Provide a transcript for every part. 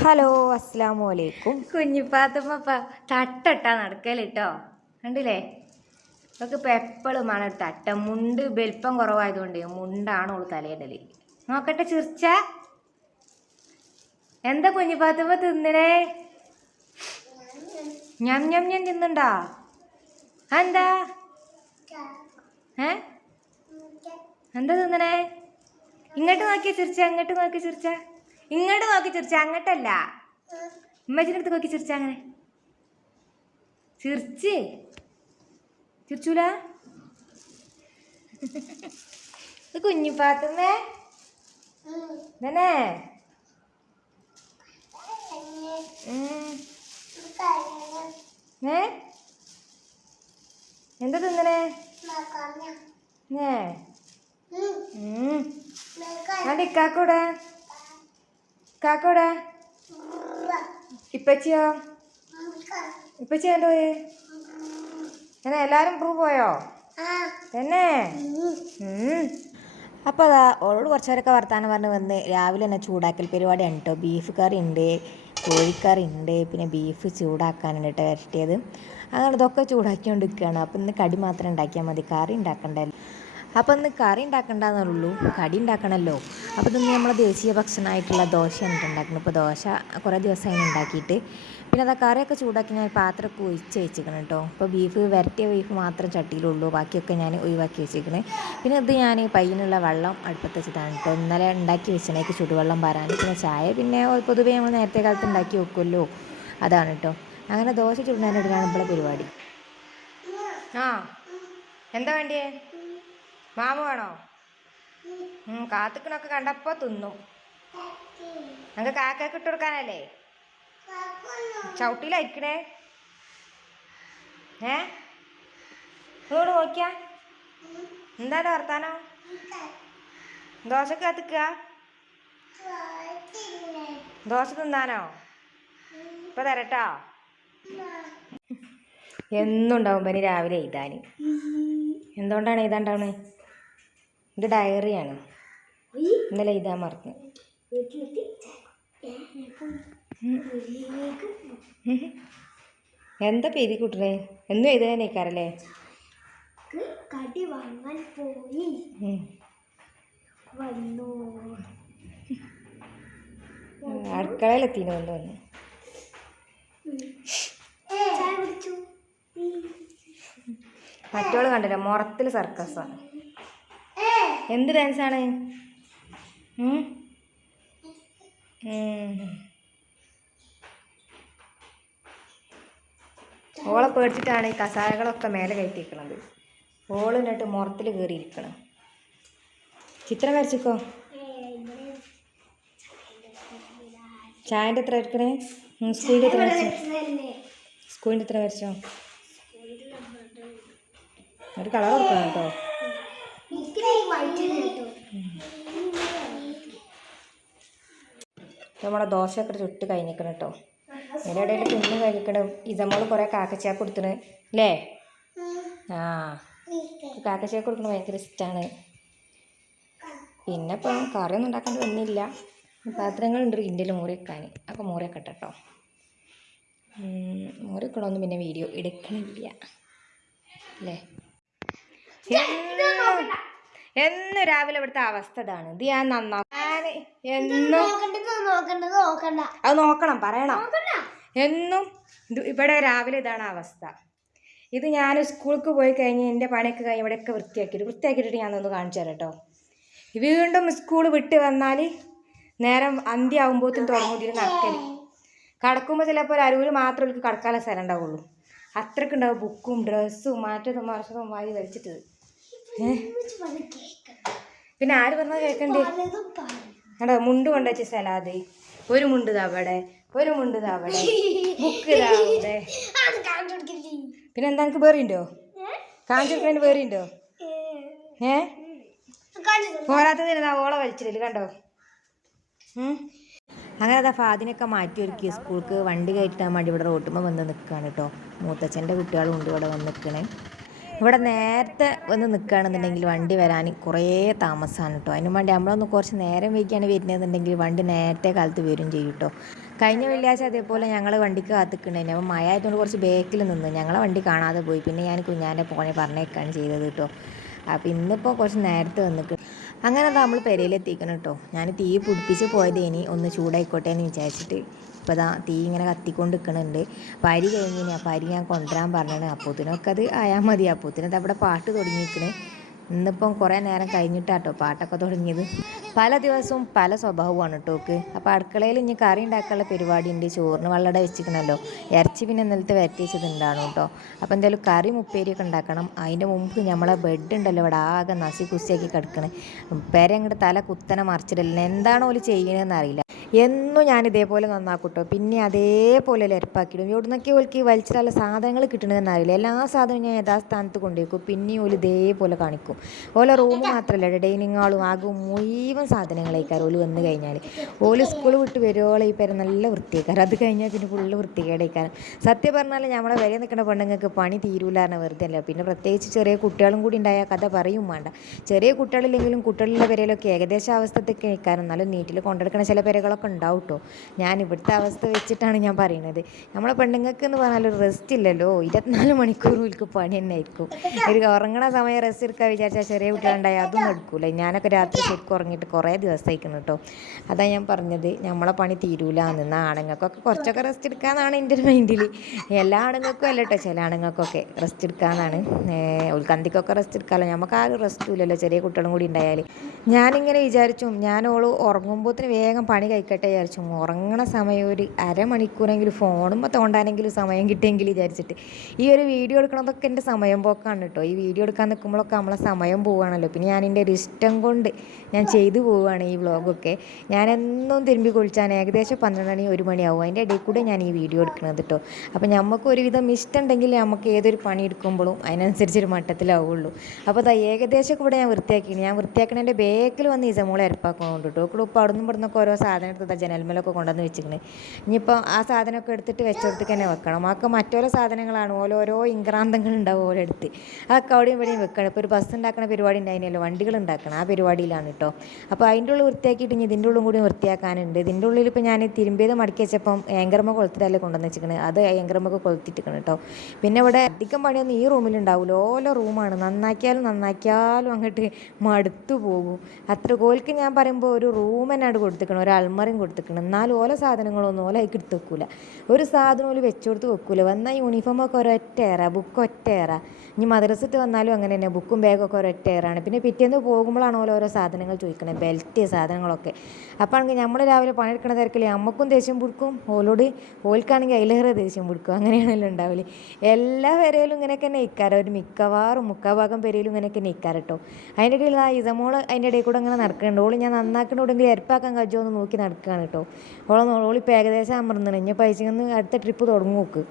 Hello, അസ്സലാമു അലൈക്കും. കുഞ്ഞിപ്പാത്തമ്മ തട്ടട്ടാ നടക്കലിട്ടോ, കണ്ടില്ലേ? നമുക്ക് ഇപ്പം എപ്പോഴും ആണ് തട്ട. മുണ്ട് വലിപ്പം കുറവായതുകൊണ്ട് മുണ്ടാണ് ഓള് തലയിടല്. നോക്കട്ടെ ചിരിച്ച. എന്താ കുഞ്ഞിപ്പാത്തമ്മ തിന്നണേ? ഞം ഞം ഞാൻ തിന്നുണ്ടാ? എന്താ എന്താ തിന്നണേ? ഇങ്ങോട്ട് നോക്കി ചിരിച്ച, അങ്ങോട്ട് നോക്കി ചിരിച്ച. ഇങ്ങോട്ട് നോക്കി ചിരിച്ച, അങ്ങോട്ടല്ല. ഉമ്മച്ചിൻ്റെ അടുത്ത് നോക്കി ചിരിച്ച. അങ്ങനെ ചിരിച്ച് ചിരിച്ചൂല. കുഞ്ഞിപ്പാത്തുമ്മേ തന്നെ എന്താ തിന്നണേ? ഇക്കാക്കൂടെ കാക്കൂടെ ഇപ്പച്ചിയോ? ഇപ്പച്ചി കണ്ടു പോയി. അങ്ങനെ എല്ലാരും പ്രൂവ് പോയോ തന്നെ? അപ്പോൾ അതാ ഓളോട് കുറച്ചേരൊക്കെ വർത്താനം പറഞ്ഞ് വന്ന് രാവിലെ തന്നെ ചൂടാക്കൽ പരിപാടിയാണ് കേട്ടോ. ബീഫ് കറി ഉണ്ട്, കോഴിക്കറി ഉണ്ട്, പിന്നെ ബീഫ് ചൂടാക്കാനുണ്ട് കേട്ടോ വരട്ടിയത്. അങ്ങനെ ഇതൊക്കെ ചൂടാക്കിക്കൊണ്ട് നിൽക്കുകയാണ്. അപ്പോൾ ഇന്ന് കടി മാത്രം ഉണ്ടാക്കിയാൽ മതി, കറി ഉണ്ടാക്കണ്ടല്ലോ. അപ്പോൾ ഇന്ന് കറി ഉണ്ടാക്കണ്ടെന്നുള്ളൂ, കടി ഉണ്ടാക്കണമല്ലോ. അപ്പോൾ ഇന്ന് നമ്മളെ ദേശീയ ഭക്ഷണമായിട്ടുള്ള ദോശയാണ് ഉണ്ടാക്കുന്നത്. ഇപ്പോൾ ദോശ കുറേ ദിവസമായി ഉണ്ടാക്കിയിട്ട്. പിന്നെ അതാ കറിയൊക്കെ ചൂടാക്കി ഞാൻ പാത്രമൊക്കെ ഒഴിച്ച് വെച്ചിരിക്കണം കേട്ടോ. ഇപ്പോൾ ബീഫ് വരട്ടിയ ബീഫ് മാത്രം ചട്ടിയിലുള്ളൂ, ബാക്കിയൊക്കെ ഞാൻ ഒഴിവാക്കി വെച്ചിരിക്കണേ. പിന്നെ ഇത് ഞാൻ പയ്യനുള്ള വെള്ളം അടുപ്പത്ത് വെച്ചതാണ് കേട്ടോ. ഇന്നലെ ഉണ്ടാക്കി വെച്ചതിനേക്ക് ചുടുവെള്ളം പാരാൻ. പിന്നെ ചായ പിന്നെ പൊതുവേ നമ്മൾ നേരത്തെ കാലത്ത് ഉണ്ടാക്കി വെക്കുമല്ലോ, അതാണ് കേട്ടോ. അങ്ങനെ ദോശ ചുടുന്നതിനിടയിലാണ് ഇവിടെ പരിപാടി. എന്താ വേണ്ടിയേ? മാമ വേണോ? കാത്തുക്കണൊക്കെ കണ്ടപ്പോ തിന്നു. ഞങ്ങൾക്ക് കാക്കയൊക്കെ ഇട്ട് കൊടുക്കാനല്ലേ? ചവിട്ടിയിലയക്കണേ. ഇങ്ങോട്ട് നോക്കിയാ എന്താണ് വർത്താനം? ദോശക്ക് കത്തിക്കുക? ദോശ തിന്നാനോ? ഇപ്പൊ തരട്ടോ. എന്നും ഉണ്ടാവും പനി രാവിലെ എഴുതാൻ. എന്തുകൊണ്ടാണ് എഴുതാണ്ടാവണേ? ഇത് ഡയറിയാണ്, ഇന്നലെ എഴുതാൻ മറന്നു. എന്താ പേതി കൂട്ടണേ? എന്നും എഴുതാനേക്കാരല്ലേ? അടുക്കളയിലെത്തിനു കൊണ്ട് വന്നു. മറ്റോള് കണ്ടില്ല, മുറത്തിൽ സർക്കസാണ്. എന്ത് ഡാൻസാണ്? ഓളെ പേടിച്ചിട്ടാണ് ഈ കസാലകളൊക്കെ മേലെ കയറ്റിയിരിക്കണത്. ഓള് എന്നിട്ട് മുറത്തിൽ കയറിയിരിക്കണം. ചിത്രം വരച്ചിക്കോ. ചായൻ്റെ എത്ര വരക്കണേ? സ്കൂളിൻ്റെ എത്ര വരച്ചോ? സ്കൂളിൻ്റെ എത്ര വരച്ചോ? ഒരു കളർ കൊടുക്കണം കേട്ടോ. നമ്മളെ ദോശയൊക്കെ ചുട്ട് കഴിഞ്ഞിക്കണം കേട്ടോ. അതിൻ്റെ ഇടയിൽ തിന്ന് കഴിഞ്ഞിക്കണം. ഇതമ്മോള് കുറേ കാക്കച്ചായ കൊടുത്തിന് അല്ലേ? കാക്കച്ചായ കൊടുക്കണ ഭയങ്കര ഇഷ്ടമാണ്. പിന്നെ ഇപ്പം കറിയൊന്നും ഉണ്ടാക്കാൻ വന്നില്ല. പാത്രങ്ങളുണ്ട് ഇന്ത്യയിൽ മോര് വെക്കാൻ. അപ്പോൾ മോര് വെക്കട്ടെ കേട്ടോ. മോര് വെക്കണമെന്ന് പിന്നെ വീഡിയോ എടുക്കണില്ല അല്ലേ? എന്നും രാവിലെ ഇവിടുത്തെ അവസ്ഥ ഇതാണ്. ഇത് ഞാൻ നന്നാക്കാൻ എന്നും അത് നോക്കണം, പറയണം. എന്നും ഇവിടെ രാവിലെ ഇതാണ് അവസ്ഥ. ഇത് ഞാൻ സ്കൂൾക്ക് പോയി കഴിഞ്ഞ് എൻ്റെ പണിയൊക്കെ കഴിഞ്ഞ് ഇവിടെയൊക്കെ വൃത്തിയാക്കിയിട്ട് ഞാനൊന്ന് കാണിച്ചു തരാം കേട്ടോ. വീണ്ടും സ്കൂൾ വിട്ട് വന്നാൽ നേരം അന്ത്യാവുമ്പോഴത്തേക്കും തുടങ്ങും നടക്കൽ. കടക്കുമ്പോൾ ചിലപ്പോൾ ഒരു അരൂര് മാത്രമേ എനിക്ക് കടക്കാനുള്ള സ്ഥലം ഉണ്ടാവുള്ളൂ. അത്രയ്ക്ക് ഉണ്ടാവും ബുക്കും ഡ്രസ്സും മാറ്റതും മറിച്ചതും വാരി വലിച്ചിട്ട്. പിന്നെ ആര് പറഞ്ഞാൽ കേൾക്കണ്ടേ? കേട്ടോ, മുണ്ട് കൊണ്ടുവച്ച സ്ഥലം. ഒരു മുണ്ട് അവിടെ, ഒരു മുണ്ട് അവിടെ, ബുക്ക് അവിടെ. പിന്നെ എന്താ എനിക്ക് വേറിയുണ്ടോ? കാണിച്ചു കൊടുക്കണേന് വേറിയുണ്ടോ? പോരാത്തതിന് ഓളെ വലിച്ചിട്ടില്ല കണ്ടോ. അങ്ങനെ അതാ ഫാദിനൊക്കെ മാറ്റി ഒരുക്കി സ്കൂൾക്ക് വണ്ടി കയറ്റാൻ വേണ്ടി ഇവിടെ റോട്ടുമ്പോൾ വന്ന് നിൽക്കുകയാണ് കേട്ടോ. മൂത്തച്ഛൻ്റെ കുട്ടികളും ഉണ്ട് ഇവിടെ വന്ന് നിൽക്കണേ. ഇവിടെ നേരത്തെ വന്ന് നിൽക്കുകയാണെന്നുണ്ടെങ്കിൽ വണ്ടി വരാൻ കുറേ താമസമാണ് കേട്ടോ. അതിന് വേണ്ടി നമ്മളൊന്ന് കുറച്ച് നേരം വൈകിയാണ് വരുന്നതെന്നുണ്ടെങ്കിൽ വണ്ടി നേരത്തെ കാലത്ത് വരും ചെയ്യും കേട്ടോ. കഴിഞ്ഞ വെള്ളിയാഴ്ച അതേപോലെ ഞങ്ങൾ വണ്ടിക്ക് കാത്തിക്കണേന് അപ്പോൾ മഴ ആയതുകൊണ്ട് കുറച്ച് ബേക്കിൽ നിന്ന് ഞങ്ങളെ വണ്ടി കാണാതെ പോയി. പിന്നെ ഞാൻ കുഞ്ഞാൻ്റെ പോണെ പറഞ്ഞേക്കാണ് ചെയ്തത് കേട്ടോ. അപ്പോൾ ഇന്നിപ്പോൾ കുറച്ച് നേരത്തെ വന്നിട്ട് അങ്ങനെ നമ്മൾ പെരയിലെത്തിക്കണം കേട്ടോ. ഞാൻ തീ പിടിപ്പിച്ച് പോയതേനി ഒന്ന് ചൂടായിക്കോട്ടെ എന്ന് വിചാരിച്ചിട്ട്. ഇപ്പോൾ തീ ഇങ്ങനെ കത്തിക്കൊണ്ട് നിൽക്കുന്നുണ്ട്. അപ്പോൾ അരി കഴിഞ്ഞിനി. അപ്പോൾ അരി ഞാൻ കൊണ്ടുവരാൻ പറഞ്ഞത്. അപ്പോത്തിനൊക്കെ അത് ആയാൽ മതി. അപ്പോത്തിനത് അവിടെ പാട്ട് തുടങ്ങിയിരിക്കണേ. ഇന്നിപ്പം കുറേ നേരം കഴിഞ്ഞിട്ടാട്ടോ പാട്ടൊക്കെ തുടങ്ങിയത്. പല ദിവസവും പല സ്വഭാവമാണ് കേട്ടോക്ക്. അപ്പോൾ അടുക്കളയിൽ ഇനി കറി ഉണ്ടാക്കാനുള്ള പരിപാടി ഉണ്ട്. ചോറിന് വെള്ളട വെച്ചിരിക്കണമല്ലോ. ഇറച്ചി പിന്നെ ഇന്നലത്തെ വരട്ടി വെച്ചതുണ്ടാണ് കേട്ടോ. അപ്പോൾ എന്തായാലും കറി മുപ്പേരിയൊക്കെ ഉണ്ടാക്കണം. അതിൻ്റെ മുമ്പ് നമ്മളെ ബെഡ് ഉണ്ടല്ലോ ഇവിടെ ആകെ നസി കുസിയാക്കി കിടക്കണേ. പേരെ അങ്ങോട്ട് തല കുത്തനെ മറിച്ചിടലില്ല. എന്താണോ ഓല് ചെയ്യണമെന്ന് അറിയില്ല. എന്നും ഞാൻ ഇതേപോലെ നന്നാക്കൂട്ടോ. പിന്നെ അതേപോലെ എരപ്പാക്കിയിടും. എവിടുന്നൊക്കെ ഓൽക്ക് വലിച്ചിട്ടുള്ള സാധനങ്ങൾ കിട്ടണമെന്ന് അറിയില്ല. എല്ലാ സാധനവും ഞാൻ യഥാസ്ഥാനത്ത് കൊണ്ടുവയ്ക്കും. പിന്നെ ഓല് ഇതേപോലെ കാണിക്കും. ഓലെ റൂം മാത്രമല്ല ഡൈനിങ് ഹാളും ആകും മുഴുവൻ സാധനങ്ങളേക്കാരം ഓല് വന്നു കഴിഞ്ഞാൽ. ഓല് സ്കൂൾ വിട്ട് വരുവോളം ഈ പേര് നല്ല വൃത്തിയേക്കാരം. അത് കഴിഞ്ഞാൽ പിന്നെ ഫുള്ള് വൃത്തികേടേക്കാരം. സത്യം പറഞ്ഞാൽ നമ്മളെ വരെ നിൽക്കുന്ന പെണ്ണുങ്ങൾക്ക് പണി തീരൂലാന്ന് വെറുതെ അല്ല. പിന്നെ പ്രത്യേകിച്ച് ചെറിയ കുട്ടികളും കൂടി ഉണ്ടായ കഥ പറയും വേണ്ട. ചെറിയ കുട്ടികളില്ലെങ്കിലും കുട്ടികളുടെ പേരയിലൊക്കെ ഏകദേശം അവസ്ഥത്തൊക്കെ നിൽക്കാനും നല്ല നീറ്റിൽ കൊണ്ടെടുക്കുന്ന ചില പേരുകളൊക്കെ ഉണ്ടാവും കേട്ടോ. ഞാൻ ഇവിടുത്തെ അവസ്ഥ വെച്ചിട്ടാണ് ഞാൻ പറയുന്നത്. നമ്മളെ പെണ്ണുങ്ങൾക്ക് എന്ന് പറഞ്ഞാൽ ഒരു റെസ്റ്റ് ഇല്ലല്ലോ. 24 മണിക്കൂറും എനിക്ക് പണി തന്നെ ആയിരിക്കും. ഒരു ഉറങ്ങണ സമയം റെസ്റ്റ് എടുക്കാൻ വിചാരിച്ചാൽ ചെറിയ കുട്ടികളുണ്ടായാൽ അതൊന്നും എടുക്കൂല. ഞാനൊക്കെ രാത്രി ശരിക്കും ഉറങ്ങിയിട്ട് കുറേ ദിവസമായിരിക്കുന്നു കേട്ടോ. അതാണ് ഞാൻ പറഞ്ഞത് നമ്മളെ പണി തീരൂല എന്ന്. ആണുങ്ങൾക്കൊക്കെ കുറച്ചൊക്കെ റെസ്റ്റ് എടുക്കാമെന്നാണ് എൻ്റെ ഒരു മൈൻഡിൽ. എല്ലാ ആണുങ്ങൾക്കും അല്ല കേട്ടോ, ചില ആണുങ്ങൾക്കൊക്കെ റെസ്റ്റ് എടുക്കാമെന്നാണ്. ഉൾക്കന്തിക്കൊക്കെ റെസ്റ്റ് എടുക്കാമല്ലോ. നമുക്ക് ആരും റെസ്റ്റും ഇല്ലല്ലോ ചെറിയ കുട്ടികളും കൂടി ഉണ്ടായാൽ. ഞാനിങ്ങനെ വിചാരിച്ചു ഞാനോള് ഉറങ്ങുമ്പോഴത്തേന് വേഗം പണി കഴിക്കട്ടെ വിചാരിച്ചു. ഉറങ്ങണ സമയം ഒരു അരമണിക്കൂറെങ്കിലും ഫോണുമ്പോൾ തോണ്ടാനെങ്കിലും സമയം കിട്ടിയെങ്കിൽ വിചാരിച്ചിട്ട്. ഈ ഒരു വീഡിയോ എടുക്കണതൊക്കെ എൻ്റെ സമയം പോക്കാണ് കേട്ടോ. ഈ വീഡിയോ എടുക്കാൻ നിൽക്കുമ്പോഴൊക്കെ നമ്മളെ സമയം പോവുകയാണല്ലോ. പിന്നെ ഞാനെൻ്റെ ഒരു ഇഷ്ടം കൊണ്ട് ഞാൻ ചെയ്തു പോവുകയാണ് ഈ വ്ളോഗൊക്കെ. ഞാനെന്നും തിരുമ്പി കുളിച്ചാൽ ഏകദേശം 12 മണി 1 മണിയാവും. അതിൻ്റെ ഇടയിൽ കൂടെ ഞാൻ ഈ വീഡിയോ എടുക്കുന്നത് കേട്ടോ. അപ്പോൾ നമുക്ക് ഒരുവിധം ഇഷ്ടമുണ്ടെങ്കിൽ നമുക്ക് ഏതൊരു പണി എടുക്കുമ്പോഴും അതിനനുസരിച്ചൊരു മട്ടത്തിലാവുള്ളൂ. അപ്പോൾ ഏകദേശം ഇവിടെ ഞാൻ വൃത്തിയാക്കിയാണ്. ഞാൻ വൃത്തിയാക്കണതിൻ്റെ ബേക്കിൽ വന്ന് ഇസമോളെ എരപ്പാക്കുന്നുണ്ട് കേട്ടോ. ഇപ്പോൾ അവിടെ നിന്നും ഇവിടുന്നൊക്കെ ഓരോ സാധനം എടുത്തത് ജനൽമലൊക്കെ കൊണ്ടുവന്ന് വെച്ചിരിക്കണേ. ഇനിയിപ്പോൾ ആ സാധനമൊക്കെ എടുത്തിട്ട് വെച്ചെടുത്തേക്ക് തന്നെ വെക്കണം. അതൊക്കെ മറ്റോരോ സാധനങ്ങളാണ്. ഓരോരോ ഇംഗ്രാന്തങ്ങൾ ഉണ്ടാവും ഓരോടുത്ത്. അതൊക്കെ അവിടെയും ഇവിടെയും വെക്കണം. ഇപ്പോൾ ഒരു ബസ് ഉണ്ടാക്കുന്ന പരിപാടി ഉണ്ടായിരുന്നല്ലോ, വണ്ടികൾ ഉണ്ടാക്കണം. ആ പരിപാടിയിലാണ് കേട്ടോ. അപ്പോൾ അതിൻ്റെ ഉള്ളിൽ വൃത്തിയാക്കിയിട്ട് ഇനി ഇതിൻ്റെ ഉള്ളും കൂടി വൃത്തിയാക്കാനുണ്ട്. ഇതിൻ്റെ ഉള്ളിൽ ഇപ്പോൾ ഞാൻ തിരുമ്പിയത് മടക്കി വെച്ചപ്പം ഏങ്കർമ്മ കൊളുത്തിട്ടല്ലേ കൊണ്ടുവന്ന് വെച്ചിരിക്കണത്. അത് ഏങ്കർമ്മൊക്കെ കൊളുത്തിട്ടിരിക്കണം കേട്ടോ. പിന്നെ ഇവിടെ അധികം പണിയൊന്നും ഈ റൂമിലുണ്ടാവില്ല. ഓരോ റൂമാണ്. നന്നാക്കിയാലും അങ്ങോട്ട് മടുത്തു പോകും. അത്ര കോൽക്ക് ഞാൻ പറയുമ്പോൾ ഒരു റൂം തന്നെ അവിടെ കൊടുത്തിക്കണം, ഒരു അൽമറയും കൊടുത്തിക്കണം. എന്നാലും ഓല സാധനങ്ങളൊന്നും ഓല അതിൽ എടുത്ത് വെക്കൂല. ഒരു സാധനം ഓല് വെച്ചുകൊടുത്ത് വെക്കൂല. വന്നാൽ യൂണിഫോമൊക്കെ ഒരൊറ്റ ഏറ, ബുക്ക് ഒറ്റ ഏറ. ഇനി മദ്രസത്ത് വന്നാലും അങ്ങനെ തന്നെ ബുക്കും ബാഗൊക്കെ ഒരൊറ്റ ഏറാണ്. പിന്നെ പിറ്റേന്ന് പോകുമ്പോഴാണ് ഓരോ സാധനങ്ങൾ ചോദിക്കണത്, ബെൽറ്റ് സാധനങ്ങളൊക്കെ. അപ്പോൾ ആണെങ്കിൽ നമ്മൾ രാവിലെ പണിയെടുക്കണ തിരക്കിൽ നമുക്കും ദേഷ്യം പിടിക്കും, ഓൽക്കാണെങ്കിൽ അതിലേറെ ദേഷ്യം പിടിക്കും. അങ്ങനെയാണല്ലോ ഉണ്ടാവില്ല. എല്ലാ പെരയിലും ഇങ്ങനെയൊക്കെ തന്നെ ഇക്കാരം. ഒരു മിക്കവാറും മുക്കാഭാഗം പെരയിലും ഇങ്ങനെയൊക്കെ ഇക്കാരം കേട്ടോ. അതിൻ്റെ ഇടയിൽ ആ ഇസമോള് അതിൻ്റെ ഇടയിൽ കൂടെ അങ്ങനെ നടക്കുന്നുണ്ട്. ഓള് ഞാൻ നന്നാക്കണമെങ്കിൽ എരപ്പാക്കാൻ കഴിയുമോ എന്ന് നോക്കി നടക്കുകയാണ് കേട്ടോ. ഓളിപ്പോൾ ഏകദേശം അമർന്നാണ്. ഇനി പൈസ അടുത്ത ട്രിപ്പ് തുടങ്ങും നോക്ക്.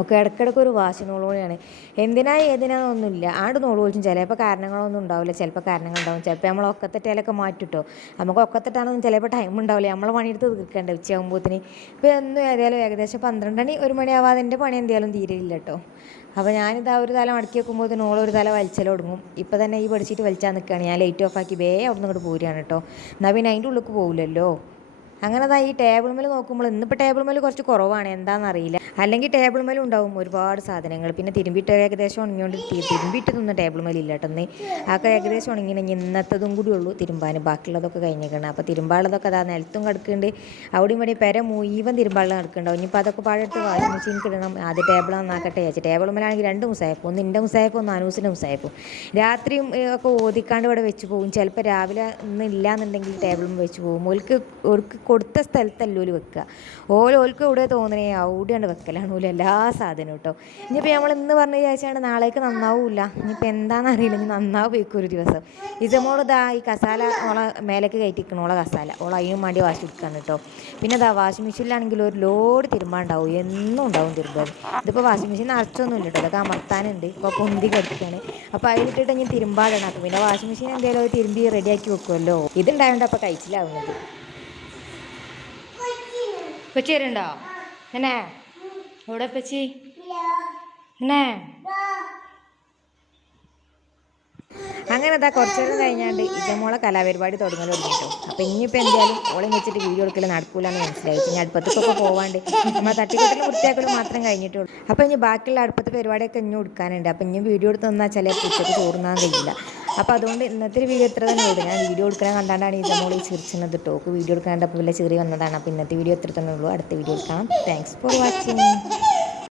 ഒക്കെ ഇടയ്ക്കിടയ്ക്ക് ഒരു വാശി നോളോളിയാണ്. ഏതിനാന്നൊന്നുമില്ല. ആണ്ട് നോളോളിച്ചും. ചിലപ്പോൾ കാരണങ്ങളൊന്നും ഉണ്ടാവില്ല, ചിലപ്പോൾ കാരണങ്ങളുണ്ടാവും. ചിലപ്പോൾ നമ്മൾ ഒക്കത്തെറ്റയിലൊക്കെ മാറ്റിട്ടോ. നമുക്ക് ഒക്കത്തെട്ടാണെന്നും ചിലപ്പോൾ ടൈം ഉണ്ടാവില്ല. നമ്മളെ പണിയെടുത്ത് തീർക്കേണ്ട ഉച്ചയാകുമ്പോഴത്തേന്. ഇപ്പോൾ എന്നും ഏതായാലും ഏകദേശം 12 മണി 1 മണിയാവാതെ എൻ്റെ പണി എന്തായാലും തീരെയില്ല കേട്ടോ. അപ്പോൾ ഞാനിതാ ഒരു തല മടക്കി വെക്കുമ്പോഴത്തേന് ഓളൊരു തല വലിച്ചൽ തുടങ്ങും. ഇപ്പോൾ തന്നെ ഈ പഠിച്ചിട്ട് വലിച്ചാൽ നിൽക്കുകയാണ്. ഞാൻ ലൈറ്റ് ഓഫാക്കി അവിടെ നിന്ന് ഇങ്ങോട്ട് പോരുകയാണ് കേട്ടോ. എന്നാൽ പിന്നെ അതിൻ്റെ ഉള്ളിലേക്ക് പോകില്ലല്ലോ. അങ്ങനെ ഈ ടേബിൾ മേൽ നോക്കുമ്പോൾ ഇന്നിപ്പോൾ ടേബിൾ മേൽ കുറച്ച് കുറവാണ്, എന്താണെന്നറിയില്ല. അല്ലെങ്കിൽ ടേബിൾ മേലും ഉണ്ടാവും ഒരുപാട് സാധനങ്ങൾ. പിന്നെ തിരുമ്പിയിട്ട് ഏകദേശം ഉണങ്ങിയോണ്ട് തിരുമ്പിയിട്ടൊന്നും ടേബിൾ മേലില്ല കേട്ടോ. അതൊക്കെ ഏകദേശം ഉണങ്ങിണെങ്കിൽ ഇന്നത്തതും കൂടി ഉള്ളൂ തിരുമ്പാൻ. ബാക്കിയുള്ളതൊക്കെ കഴിഞ്ഞേക്കണം. അപ്പോൾ തിരുമ്പാനുള്ളതൊക്കെ അതാ നിലത്തും കിടക്കുന്നുണ്ട്. അവിടെയും ഇവിടെ പെര മുഴുവൻ തിരുമ്പാനുള്ള കിടക്കുന്നുണ്ടാവും. ഇനിയിപ്പോൾ അതൊക്കെ പാടെടുത്ത് വാഷിംഗ് മെഷീനിൽ ഇടണം. ആദ്യം ടേബിൾ നന്നാക്കട്ടെ വിചാരിച്ചു. ടേബിൾ മേലാണെങ്കിൽ 2 മുസായപ്പോൾ, ഒന്ന് എൻ്റെ മുസായപ്പോൾ ഒന്ന് അനൂസിൻ്റെ മുസായപ്പോൾ. രാത്രിയും ഒക്കെ ഓതിക്കാണ്ട് ഇവിടെ വെച്ച് പോകും. ചിലപ്പോൾ രാവിലെ ഇന്ന് ഇല്ലയെന്നുണ്ടെങ്കിൽ ടേബിളും വെച്ച് പോകും. ഓൾക്ക് കൊടുത്ത സ്ഥലത്തല്ലോ വെക്കുക. ഓൾക്ക് ഇവിടെ തോന്നണേ അവിടെയാണ് വെക്കലാണ് ഓല് എല്ലാ സാധനവും കേട്ടോ. ഇനിയിപ്പോൾ നമ്മൾ ഇന്ന് പറഞ്ഞ വിചാരിച്ചാണ് നാളേക്ക് നന്നാവില്ല. ഇനിയിപ്പോൾ എന്താണെന്നറിയില്ല, ഇനി നന്നാവുമായിരിക്കും ഒരു ദിവസം. ഇസമോളിതാ ഈ കസാല ഓളെ മേലേക്ക് കയറ്റിക്കണം. ഓളെ കസാല ഓളെ അതിനും വേണ്ടി വാഷ് എടുക്കുകയാണ് കേട്ടോ. പിന്നെ ഇതാ വാഷിംഗ് മെഷീനിലാണെങ്കിൽ ഒരു ലോഡ് തിരുമ്പാണ്ടാവും, എന്നും ഉണ്ടാവും തിരുമ്പാൻ. ഇതിപ്പോൾ വാഷിംഗ് മെഷീൻ നിറച്ചൊന്നും ഇല്ല കേട്ടോ. അതൊക്കെ അമർത്താനുണ്ട്. ഇപ്പോൾ പൊന്തി കിടക്കുകയാണ്. അപ്പോൾ അതിലിട്ടിട്ട് ഇനി തിരുമ്പാടണം. അപ്പോൾ പിന്നെ വാഷിംഗ് മെഷീൻ എന്തെങ്കിലും തിരുമ്പി റെഡിയാക്കി വെക്കുമല്ലോ. ഇതുണ്ടായതുകൊണ്ട് അപ്പോൾ കഴിച്ചിലാവുന്നത്. പച്ചി വരുന്നുണ്ടോ എന്നെ? എവിടെ പച്ചി എന്നെ? അങ്ങനെ അതാ കുറച്ച് നേരം കഴിഞ്ഞാണ്ട് ഇജമോളെ കലാപരിപാടി തുടങ്ങിട്ടോ. അപ്പോൾ ഇനിയിപ്പോൾ എന്തായാലും ഓളെ വെച്ചിട്ട് വീഡിയോ എടുക്കൽ നടക്കൂലെന്ന് മനസ്സിലായി. ഇനി അടുപ്പത്തൊക്കെ പോവാണ്ട് നമ്മൾ തട്ടിക്കൂട്ടലും വൃത്തിയാക്കലും മാത്രം കഴിഞ്ഞിട്ടുള്ളൂ. അപ്പോൾ ഇനി ബാക്കിയുള്ള അടുപ്പത്തെ പരിപാടിയൊക്കെ ഇനി എടുക്കാനുണ്ട്. അപ്പോൾ ഇനി വീഡിയോ എടുത്ത് തന്നാൽ ചില ഉച്ചയ്ക്ക് ചോറുന്നാൻ കഴിയില്ല. അപ്പോൾ അതുകൊണ്ട് ഇന്നത്തെ ഒരു വീഡിയോ ഇത്ര തന്നെ ഉള്ളൂ. ഞാൻ വീഡിയോ എടുക്കാൻ കണ്ടാണ്ടാണ് ഇജമോൾ ചിരിച്ചത് കേട്ടോ. വീഡിയോ എടുക്കാൻ കണ്ടപ്പോൾ വലിയ ചെറിയ വന്നതാണ്. അപ്പോൾ ഇന്നത്തെ വീഡിയോ ഇത്ര തന്നെ ഉള്ളൂ. അടുത്ത വീഡിയോ എടുക്കണം. Thanks for watching.